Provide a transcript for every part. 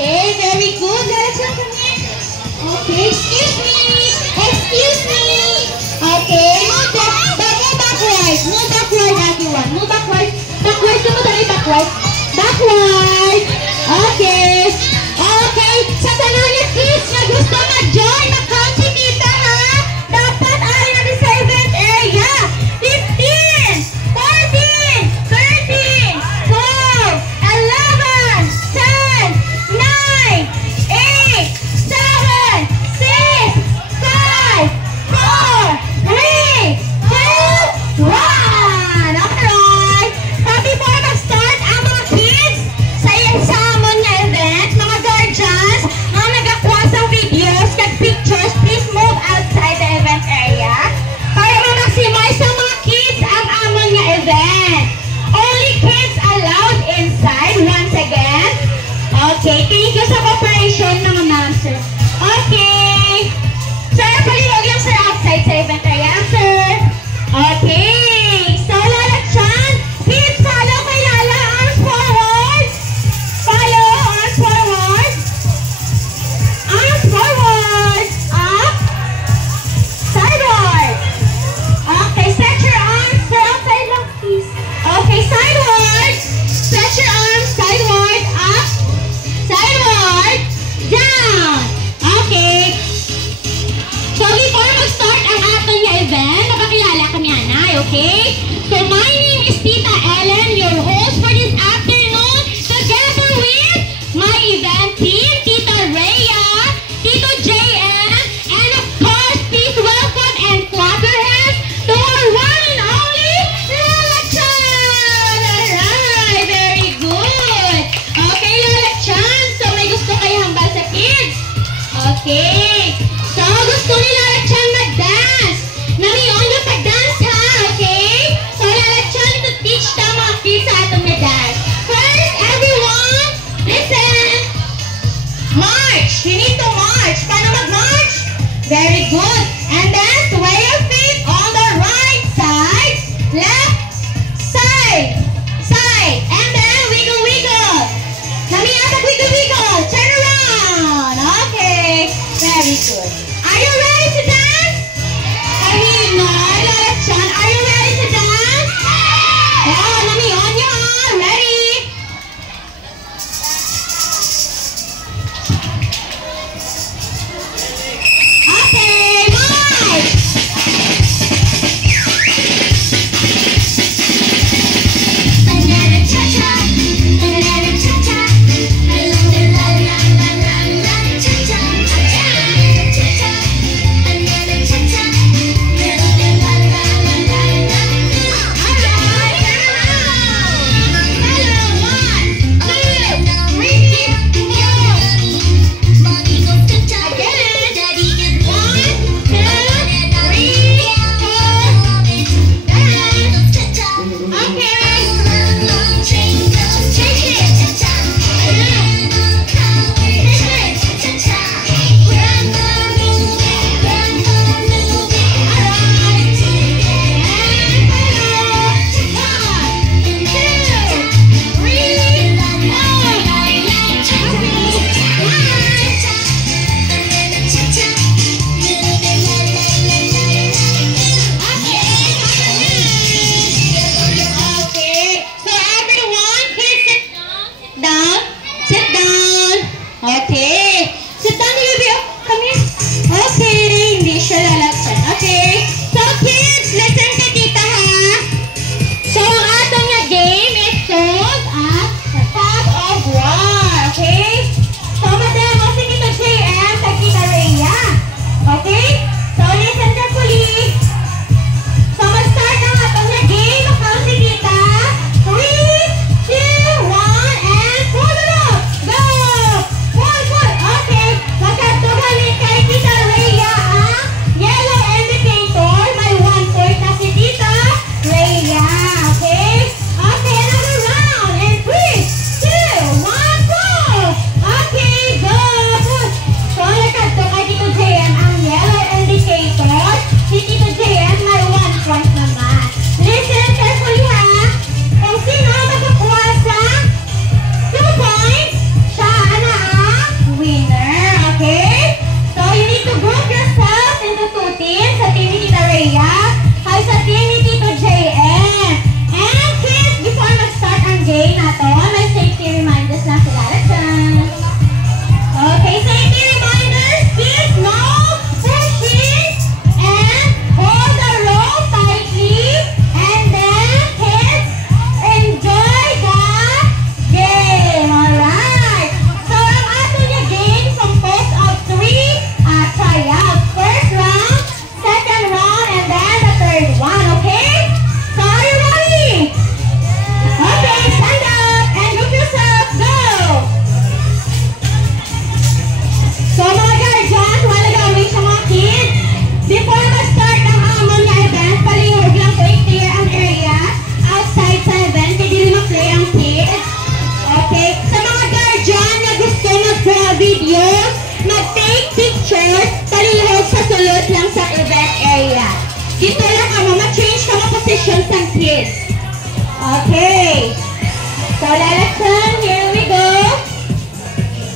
Okay, very good. Okay, excuse me. Excuse me. Okay, move backward. Move backward, everyone. Move backward. Backward. Sumunod backward. Backward. Okay. Okay. Sa tanong niya, kids na gusto mag-join, mag-count si Tita, ha? Dapat ay na sa event area. 15, 14, 13, 12, 11, 10, 9, 8, 7, 6, 5, 4, 3, 2, 1. Alright. But before mag-start ang mga kids sa Samon na event, mga guardians, mga nagakuha sa videos at pictures, please move outside the event area para ma-maximize sa mga kids ang amon nga event. Only kids allowed inside once again. Okay, thank you sa cooperation mga ma'am, sir. Okay. Sir, palihog lang sir outside sa event area, sir. Okay. So, Lala Chan, kids, follow kay Lala. Arms forward. Follow, arms forward. Arms forward. Up. Sideward. Okay, stretch your arms. Sir, outside lang, please. Okay, sideward. Stretch your arms. Sideward. Up. Sideward. Down. Okay. So, before mag-start ang ating event, napakilala kami, Anay, okay? So, my name is Tita Ellen, your host for this afternoon, together with my event team, Tita Rhea, Tito JM, and of course, please welcome and clap your hands to our one and only Lala Chan! Alright, very good! Okay, Lala Chan, so may gusto kayo hambal sa kids? Okay, so gusto ni Lala Chan mag-dance. Namiyon yung pag-dance ha, okay? Dito lang ka mo, ma-change ka mo position sa kids. Okay. So, let's turn. Here we go.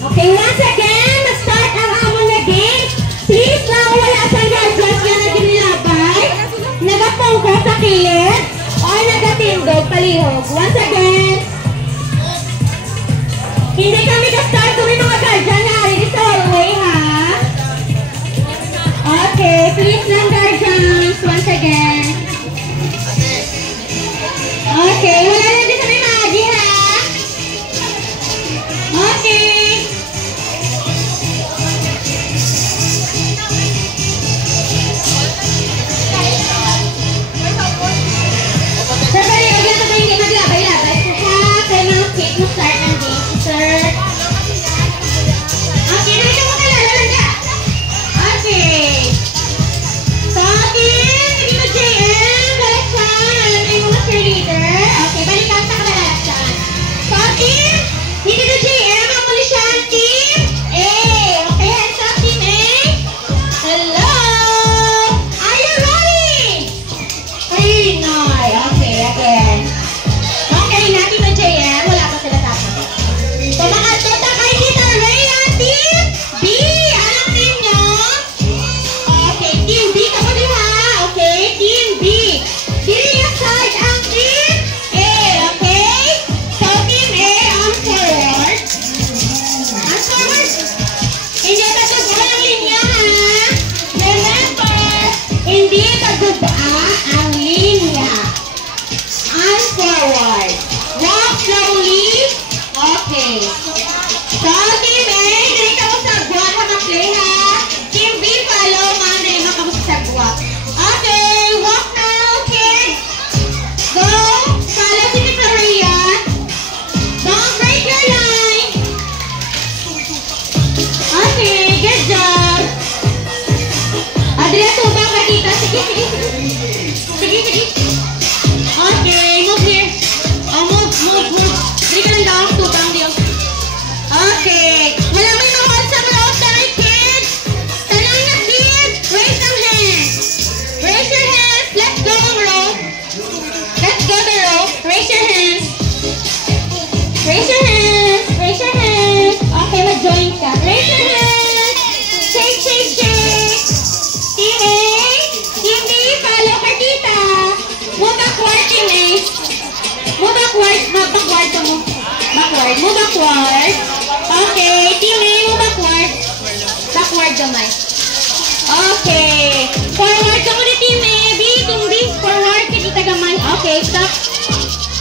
Okay, once again, ma-start ang amon na game. Please lang, wala sa gadgets yan na ginilabay. Nagapong ko sa kilid. O nagatindog, palihog. Once again. Hindi kami ka-start kung may mga guardian na rin sa hallway, ha? Okay, please lang guardians, once again. Okay, wala na din sa may magi, ha? Okay. Sir, bali, huwag lang ito hindi maglabay-labay. Ha? Kaya mga cake mo start ng game, sir. Okay, dali ka mo kilala lang ka. Okay. So, team, hindi mo JM, galaksan. Alam na yung mga cheerleader. Okay, balikan sa kalalaksan. So, team, hindi mo JM, ang muli siya ang team A. Okay, hands up, team A. Hello. Are you ready? Very nice. Okay, again. Okay, natin mo JM, wala pa sila tapos. So, mga tuta kay Tita Ray, team B. Anong team nyo? Okay, team B ka muli ha. Okay, team B. Dili aside ang team A, okay? So, team A, on forward. On forward. Hindi taguba ang linya ha. Remember, hindi taguba ang linya. On forward. Walk slowly. Okay. So, team A, dali ka mo sa guwan ha mag-play ha. Team B, follow man, dali mo ka mo sa guwan. Okay, walk now, kids. Go. Follow si Victoria. Don't break your line. Okay, good job. Adria, tubang ka dito. Sige, sige, sige. Sige, sige. Okay, move here. Oh, move. Dali ka lang daw, tubang diyo. Okay. Wala may mahal sa loob tayo, kids. Tanong na, kids. Raise your hands. Raise your hands. Let's go ang rope. Let's go the rope. Raise your hands. Raise your hands. Raise your hands. Okay, mag-join ka. Raise your hands. Shake, shake, shake. Team A. Team B, follow ka tita. Move backward, team A. Move backward. Backward ka mo. Backward. Move backward. Okay. Team A, move backward. Backward gamay. Okay. Forward ka muna, team A. B, team B. Forward ka tita gamay. Okay, stop.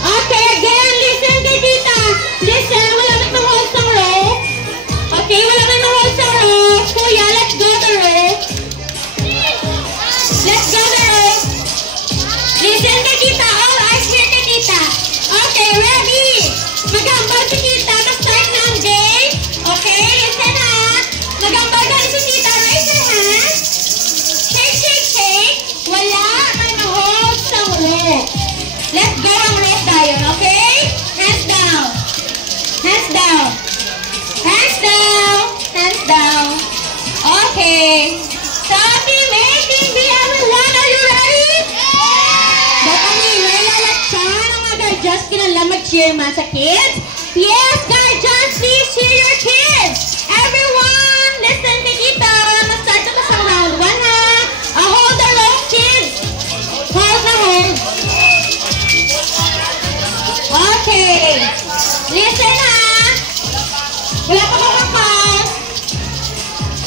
Okay, again. Listen kay tita. Listen. Wala may mahal sa rope. Okay, wala may mahal sa rope. Kuya, let's go the rope. Let's go the rope. Listen kay tita. All eyes here kay tita. Okay, ready? Magambal si tita. Mag-start na ang game. Okay, listen ha. Magambal ka si tita. Raise your hand. Shake, shake, shake. Wala may mahal sa rope. Let's go ang rope tayo, okay? Hands down. Hands down. Hands down. Hands down. Okay. So, team A, team B, everyone, are you ready? Baka may lalaksan ang mga guardians kinala mag-cheer man sa kids? Yes, guardians, please cheer your kids. Everyone, listen to kita. Mag-start na sa round 1 ha. Hold the rope, kids. Hold na hold. Okay. Listen ha. Wala pa kapapang.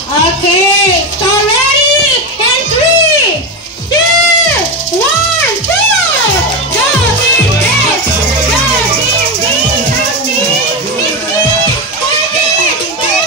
Okay. So ready? And 3, 2, 1, go! Go team A! Go team B! Go team 15, 14, 13,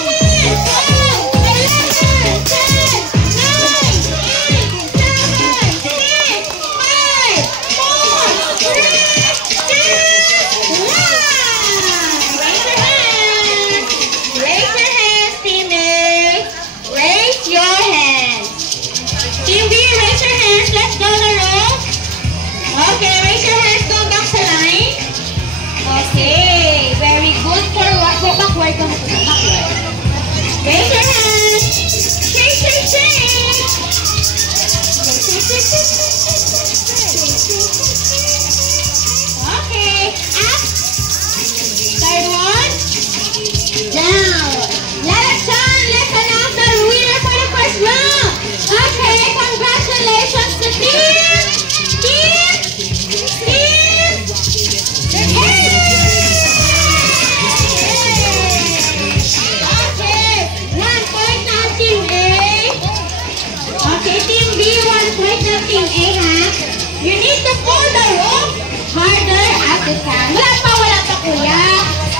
You need to pull the rope harder as you can. Wala pa kuya.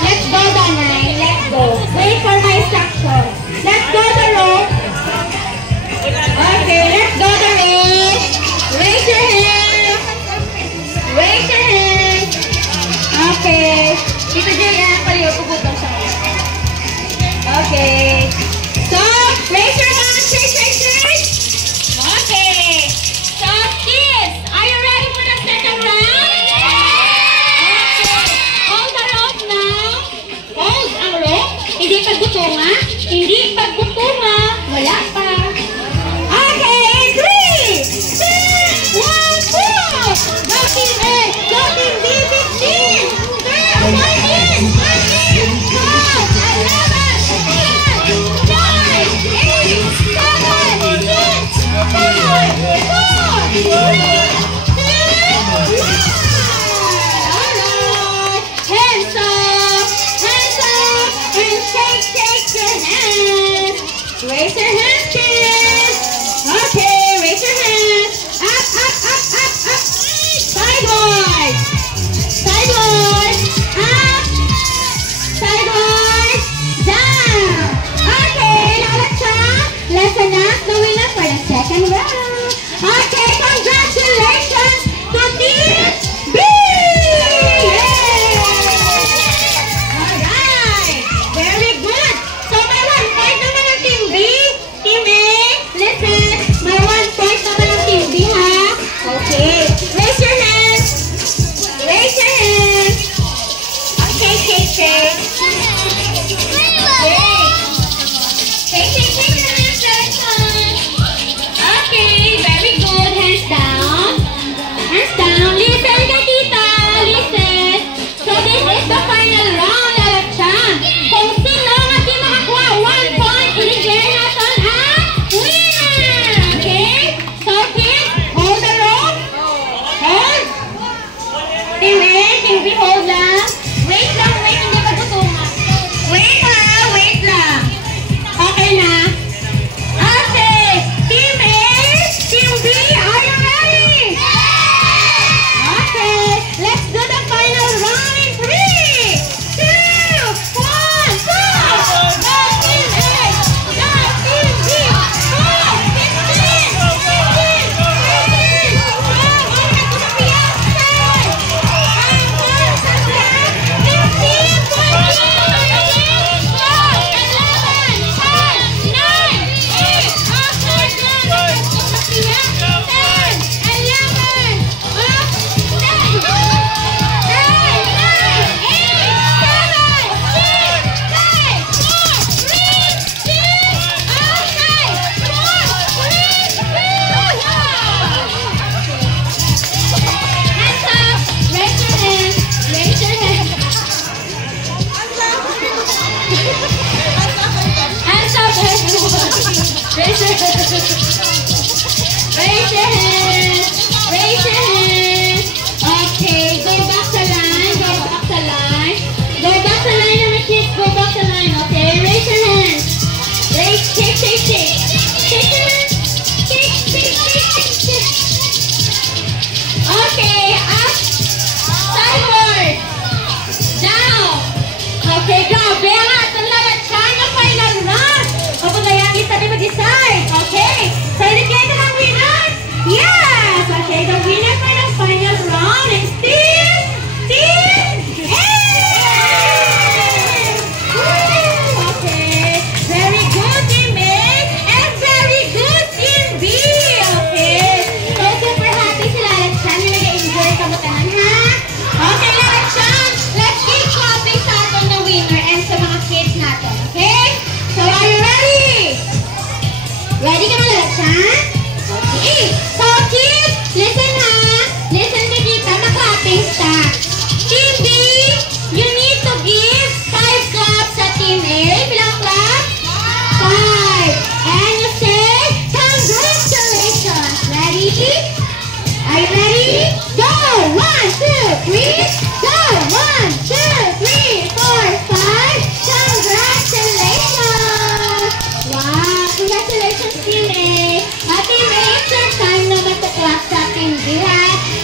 Let's go Danay. Let's go. Wait for my instruction. Let's go the rope. Okay, let's go the rope. Raise your hand. Raise your hand. Okay. Dito dyan yan. Paliw, puputong siya. Okay. So, raise your hand. Shake. Okay. So, kids, are you ready for the second round? Okay. Hold the rope now. Hold ang rope. Hindi pagbutunga. Hindi pagbutunga. Wala pa. Okay. 3, 2, 1, go! Go team A. Go team B. 15. 14. 15. 12, 13, 14, 15. Raise your hands, kids. Okay, raise your hands. Up. Sideward. Up. Sideward. Down. Okay, now let's announce the winner for the second round. Okay, congratulations to Team B! Yay! Alright, very good. So may 1 point naman ng Team B. Team A,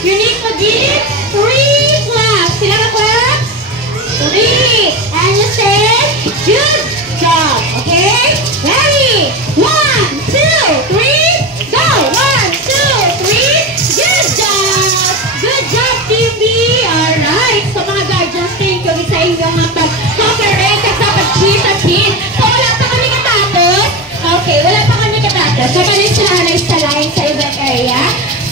You need to give 3 claps. Sila na clap? 3. And you say, good job. Okay? Ready? 1, 2, 3, go! 1, 2, 3. Good job! Good job, Team B! Alright. So mga guardians, thank you sa inyong mga pag-cooperate at sa pag-cheat. So wala pa kami katapos. Okay, wala pa kami katapos. So kami sila sa line sa event area.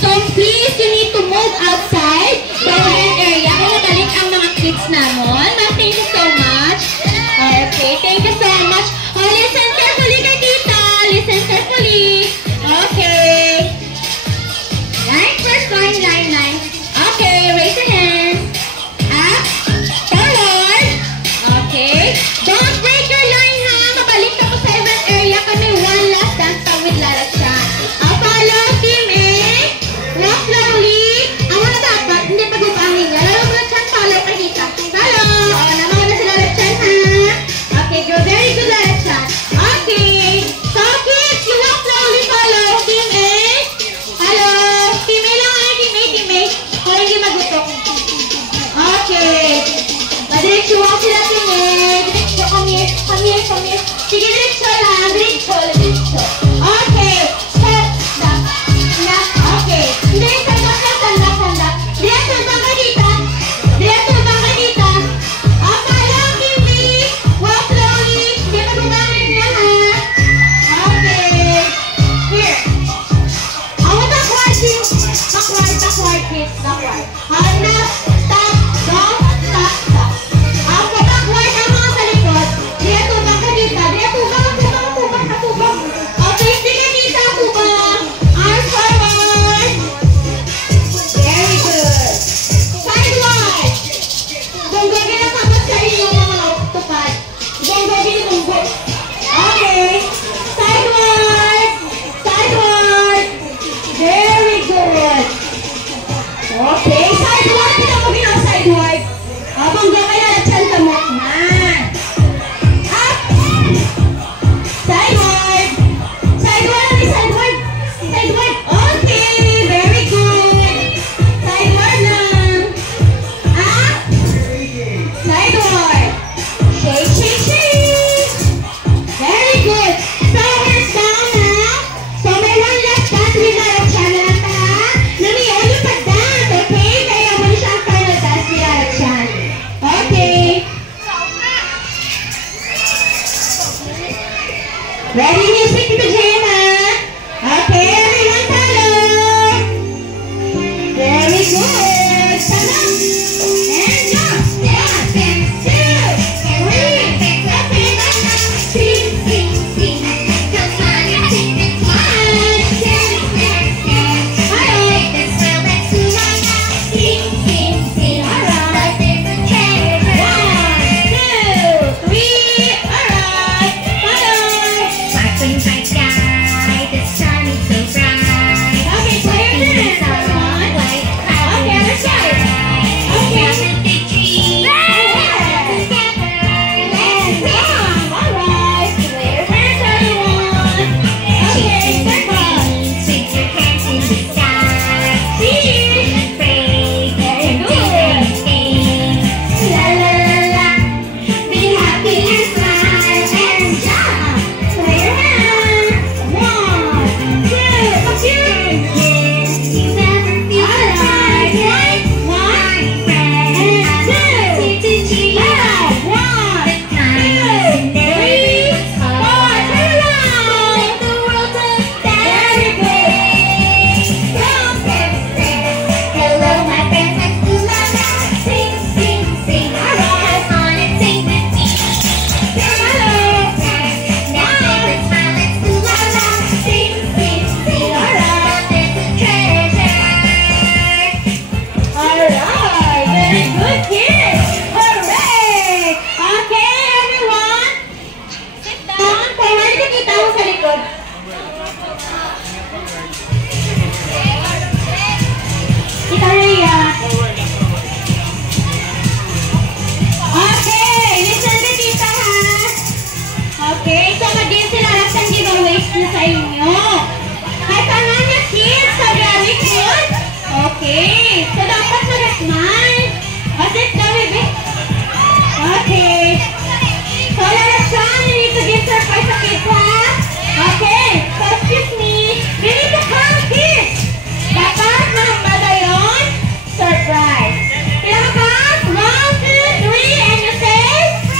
So please, you need to move outside the event area. Kaya balik ang mga kids namon. Thank you so much. Okay, thank you so much. Oh, listen carefully kay tita. Listen carefully. Okay. Line first, line. Okay, raise your hands. Up, forward. Okay. Don't break your line ha. Mabalik ako sa event area. Kami one last dance pa with Lara Chan. Follow team A. Walk slowly. Ang mga dapat, hindi pag-upangin niya. Lalo mga Chan, follow kay tita. Follow. Naman na si Lara Chan ha. Okay, go. Very good, Lara Chan. Okay. So kids, you walk slowly. Follow team A. Hello. Team A lang ay. Team A. Kung hindi magutok. Okay. Diretso walk sila team A. Diretso. Come here. Sige, diretso lang. Diretso. Okay. Stop. Okay. Hindi, sanda. Diretso bang ka dita? Follow team B. Walk slowly. Hindi pag-umamin niya ha. Okay. Here. Backward kids. Backward. Handa. Stop. Go. Stop. Backward ang mga sa likod. Diretso bang ka dita? Atubang. Okay, sige dita, atubang. Arms forward. Very good. Sideward. Gonggogin ang sapat sa inyo mga tupad. Gonggogin. Okay. Sideward. Very good. Okay, sideward. Kita mo ginawa sideward. Bangga kayo na chanta mo. Up. Sideward. Okay, very good. Sideward lang. Up. Sideward. Shake. Very good. So, hands down now. So, may one last dance with Lara Chan na lang ha. Nami, only pag-dance, okay? Kaya mo na siya ang final dance with Lara Chan. Okay. Ready, music to Gemma. Okay, everyone follow. Very good. Stand up. And jump. 1, 2, 3. Sing. Come on, sing it. 1, 2, 3. Alright. Sing. Alright. 1, 2, 3. Alright. Follow. Okay, so your turn. Okay, So, dapat mag-smile. Sit down, baby. Okay. So, Lalashan, you need to give surprise sa kids, ha? Okay. So, excuse me. We need to count kids. Dapat mahamba na yun. Surprise. Ilang count? 1, 2, 3, and you say,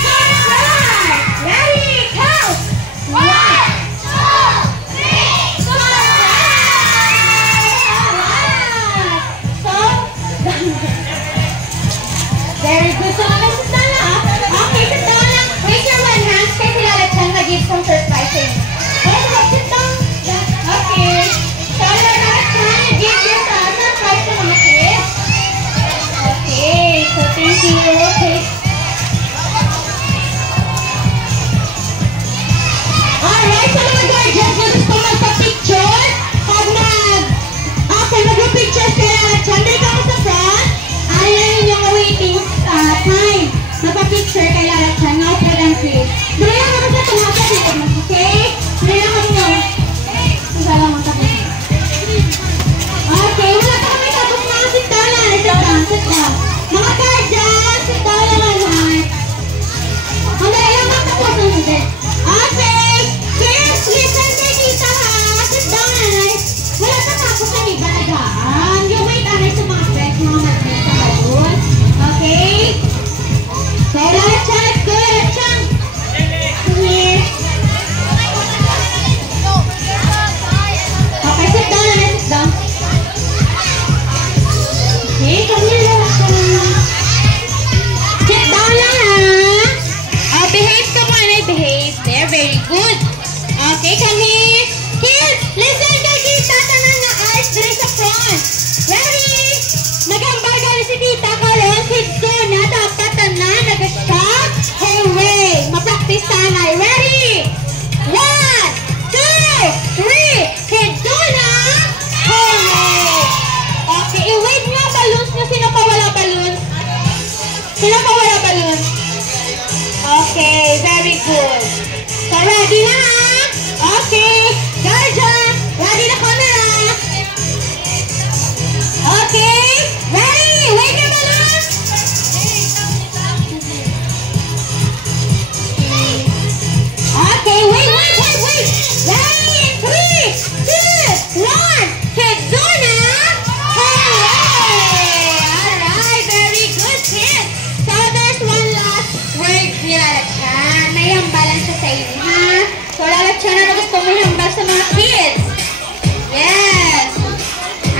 surprise. Ready? Count. 1, 2, 3, surprise. So, very good. So, sit down lang. Okay, sit down lang. Raise your one hand kaya sila Lalashan mag-give some surprise sa inyo. Okay, sit down. Okay. So, Lalashan, you give your surprise to mga kids. Okay, so thank you. Okay. Alright, so mga guardians na gusto magpa-picture. Okay, mag-picture sila Lalashan. Dali ka mo sa front. Ayaw yung waiting time. Magpa-picture kay Lalashan. Now for them kids. Dali lang ako sa tumasa dito. Okay? Dali lang ako mo. Isala mo sa dito. Okay, wala pa kami tapos na. Sit down lang. Sit down, sit down. Mga guardians, sit down lang lahat. Dali lang ako tapos na dito. Okay. Kids, listen kay kita ha. Sit down lang. Wala pa tapos na iba na daan. Yung wait anay sa mga friends, mga mag-friends sa balon. Okay? So, Lalashan, let's go, Lalashan. Here. Okay, sit down na, sit down. Okay, come here, Lalashan. Sit down lang, ha? Behave ka muna, behave. There, very good. Okay, come here. Kids, listen kay Tita. Tanan na eyes diri sa front. Ready? Nag-hamburger na si Tita karon. Kids ko na dapat tanan nag-stop. Hooray! Ma-practice tanay. Ready? 1, 2, 3. Kids ko na. Hooray! Okay, i-wave niyo ang balloons niyo. Sino pa wala balloons? Sino pa wala balloons? Okay, very good. So, ready na ha? Okay. Guardian, ready na camera. Okay, ready? Wave your balloons. Okay, wait. Ready? 3, 2, 1. Kids Zona. Hooray! Alright, very good kids. So there's one last word ni Lalashan. May hambalan siya sa inyo, ha? So Lalashan, ano gusto mo hambal sa mga kids? Yes.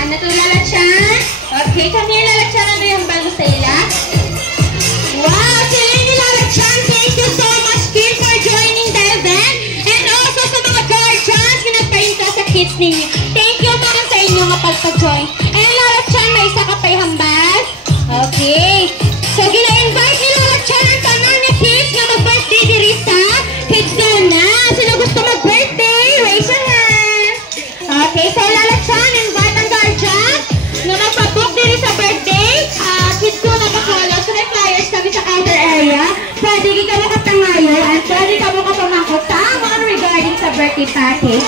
Ano to Lalashan? Okay, come here Lalashan. Ano yung hambal mo sa ila? Wow, sila ni Lalashan. Thank you so much kids for joining the event. And also sa mga guardians na nagpainta sa kids ninyo. Thank you mga sa inyo nga pagpa-join. And Lalashan, may isa ka pa'y hambal? Okay. So gina-invite ni Lalashan ang tanan ni kids na mag-birthday diri sa Kids Zona. Sino gusto mag-birthday? Raise your hand. Okay, so Lalashan, invite ang guardian na magpa-book diri sa birthday. Kids Zona Bacolod. So may flyers kami sa counter area. Pwede ka mo kapangayo at pwede ka mo kapamangkot tamang regarding sa birthday party.